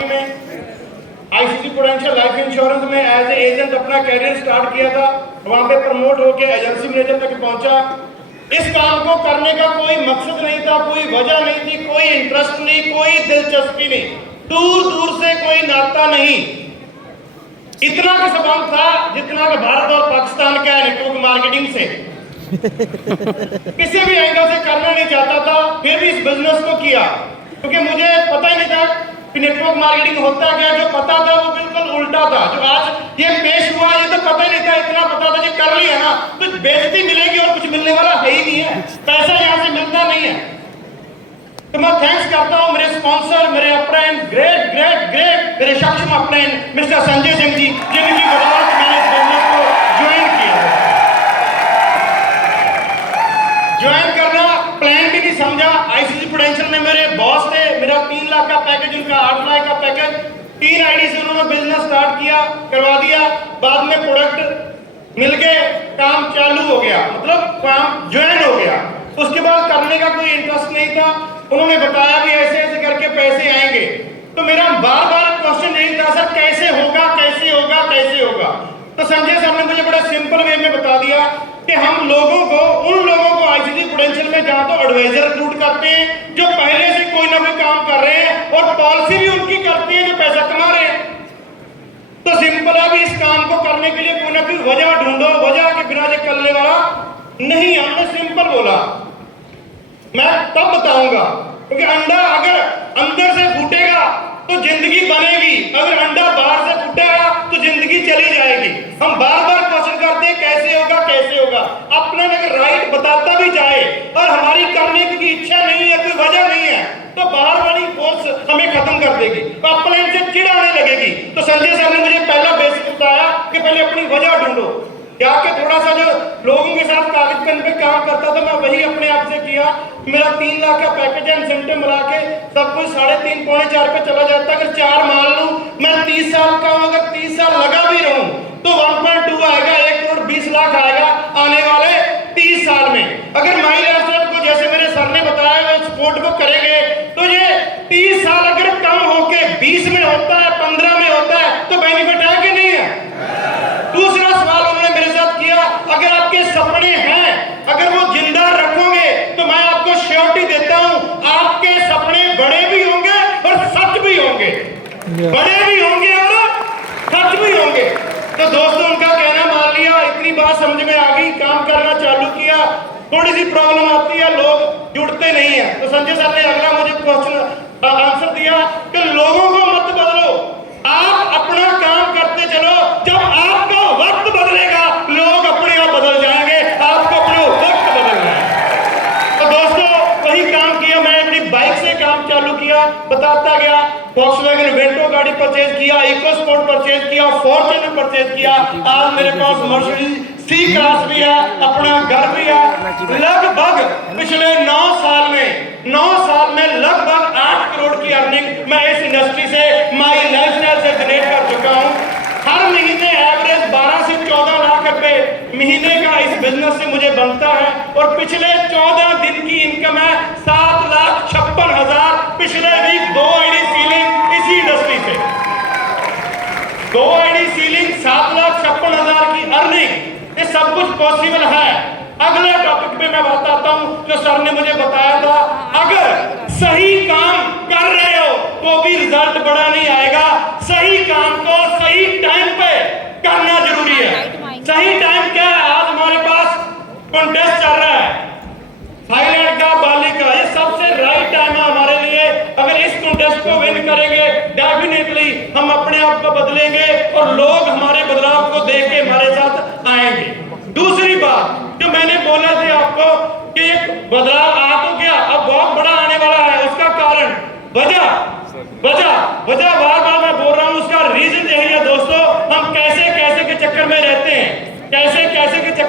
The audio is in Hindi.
पार्टी में, आईसीसी प्रूडेंशियल लाइफ इंश्योरेंस में एज ए एजेंट अपना कैरियर स्टार्ट किया था, वहां पे प्रमोट होकर एजेंसी मैनेजर तक पहुंचा। इस काम को करने का कोई मकसद नहीं था, कोई वजह नहीं थी, कोई इंटरेस्ट नहीं, कोई दिलचस्पी नहीं, दूर दूर से कोई नाता नहीं। इतना का संबंध था जितना का भारत और पाकिस्तान का है नेटवर्क मार्केटिंग से। किसी भी एंगल से करना नहीं चाहता था, फिर भी इस बिजनेस को किया, क्योंकि मुझे पता ही नहीं था कि नेटवर्क मार्केटिंग होता क्या। जो पता था वो बिल्कुल उल्टा था। जो आज ये पेश हुआ ये तो पता ही नहीं था, इतना पता था कि कर लिया ना तो बेइज्जती मिलेगी और कुछ मिलने वाला है ही नहीं है, पैसा यहाँ से मिलता नहीं है। तो मैं थैंक्स करता हूँ मेरे स्पॉन्सर, मेरे अप्रेन, ग्रेट ग्रेट ग्रेट मेरे सक्षम अप्रेन मिस्टर संजय सिंह जी, जिनकी बदौलत मैंने इस बिजनेस को ज्वाइन किया। ज्वाइन करना प्लान भी नहीं समझा। आईसीसी प्रूडेंशियल में मेरे बॉस थे, मेरा 3 लाख का पैकेज, उनका 8 लाख का पैकेज, 3 आईडी से उन्होंने बिजनेस स्टार्ट किया, करवा दिया। बाद में प्रोडक्ट मिल गए, काम चालू हो गया, मतलब काम ज्वाइन हो गया। उसके बाद करने का कोई इंटरेस्ट नहीं था। उन्होंने बताया भी ऐसे ऐसे करके पैसे आएंगे, तो मेरा बार बार क्वेश्चन यही था, सर कैसे होगा कैसे होगा कैसे होगा। तो संजय सर ने मुझे बड़ा सिंपल वे में बता दिया कि हम लोगों को, उन लोगों को आईसीसी प्रूडेंशियल में जहां तो एडवाइजर रिक्रूट करते हैं जो पहले से कोई ना कोई काम कर रहे हैं और पॉलिसी भी उनकी करती है जो पैसा कमा रहे हैं। तो सिंपल है भी इस काम को करने के लिए कोई ना कोई वजह ढूंढो, वजह के बिना जो करने वाला नहीं। हमने सिंपल बोला, मैं तब बताऊंगा, क्योंकि अंडा अगर अंदर से फूटेगा तो जिंदगी बनेगी, अगर अंडा बाहर से फूटेगा तो जिंदगी चली जाएगी। हम बार बार क्वेश्चन करते हैं कैसे होगा कैसे होगा। अपना अगर राइट बताता भी जाए और हमारी करने की इच्छा नहीं है, कोई वजह नहीं है, तो बाहर वाली फोर्स हमें खत्म कर देगी, तो अपने से चिढ़ आने लगेगी। तो संजय सर ने मुझे पहला बेसिक बताया कि पहले अपनी वजह ढूंढो। क्या कि थोड़ा सा जो लोगों के साथ कागज पेन पे काम करता था, मैं वही अपने आप से किया। मेरा 3 लाख का पैकेज है, इंसेंटिव मिला के सब कुछ 3.5 पौने 4 पे चला जाता। अगर 4 मान लूं, मैं 30 साल का हूं, अगर 30 साल लगा भी रहूं तो 1.2 आएगा, 1 करोड़ 20 लाख आएगा आने वाले 30 साल में। अगर माइल एस्टेट को जैसे मेरे सर ने बताया स्पोर्ट को करेंगे तो ये 30 साल अगर कम होके 20 में होता है, 15 में होता है, तो बेनिफिट है कि नहीं है। दूसरा सवाल उन्होंने मेरे साथ किया, अगर आपके सपने हैं, अगर वो जिंदा रखोगे तो मैं आपको श्योरिटी देता हूं आपके सपने बड़े भी होंगे और सच भी होंगे, बड़े भी होंगे और सच भी होंगे। तो दोस्तों उनका कहना मान लिया, इतनी बात समझ में आ गई, काम करना चालू किया। थोड़ी सी प्रॉब्लम आती है, लोग जुड़ते नहीं है। तो संजय सर ने अगला मुझे क्वेश्चन आंसर दिया कि लोगों को मत बदलो, आप अपना काम करते चलो, जब आपका वक्त बदलेगा लोग अपने आप बदल जाएंगे, आपको अपना वक्त बदलना है। तो दोस्तों वही काम किया, मैं अपनी बाइक से काम चालू किया, बताता गया। वॉक्सवैगन वेंटो गाड़ी परचेज किया, इको स्पोर्ट परचेज किया, फॉर्च्यूनर परचेज किया, आज मेरे पास मर्सिडीज सी क्लास भी है, अपना घर भी है। लगभग पिछले 9 साल में लगभग 8 करोड़ की अर्निंग मैं इस इंडस्ट्री से, माई लाइफस्टाइल से जनरेट कर चुका हूं। हर महीने एवरेज 12 से 14 लाख रुपए महीने का इस बिजनेस से मुझे बनता है, और पिछले 14 दिन की इनकम है 7,56,000। पिछले वीक 2 आईडी सीलिंग इसी इंडस्ट्री से, 2 आईडी सीलिंग, 7,56,000 की अर्निंग। ये सब कुछ पॉसिबल है। अगले टॉपिक पे मैं बताता हूं जो सर ने मुझे बताया था, अगर सही काम कर रहे हो तो भी रिजल्ट बड़ा नहीं आएगा। सही काम को सही टाइम पे करना जरूरी है। सही टाइम क्या है, आज हमारे पास कॉन्टेस्ट चल रहा है थाईलैंड का, बाली का, ये सबसे राइट टाइम है हमारे लिए। अगर इस कॉन्टेस्ट को विन करेंगे डेफिनेटली हम अपने आप को बदलेंगे और लोग हमारे बदलाव को देख के हमारे साथ आएंगे। दूसरी बात जो मैंने बोला थे आपको कि एक बदलाव आ तो गया, अब बहुत बड़ा आने वाला है। उसका कारण वजह बार बार मैं बोल रहा हूं, उसका रीजन यही है दोस्तों, हम कैसे कैसे के चक्कर में रहते हैं, कैसे कैसे के चक्कर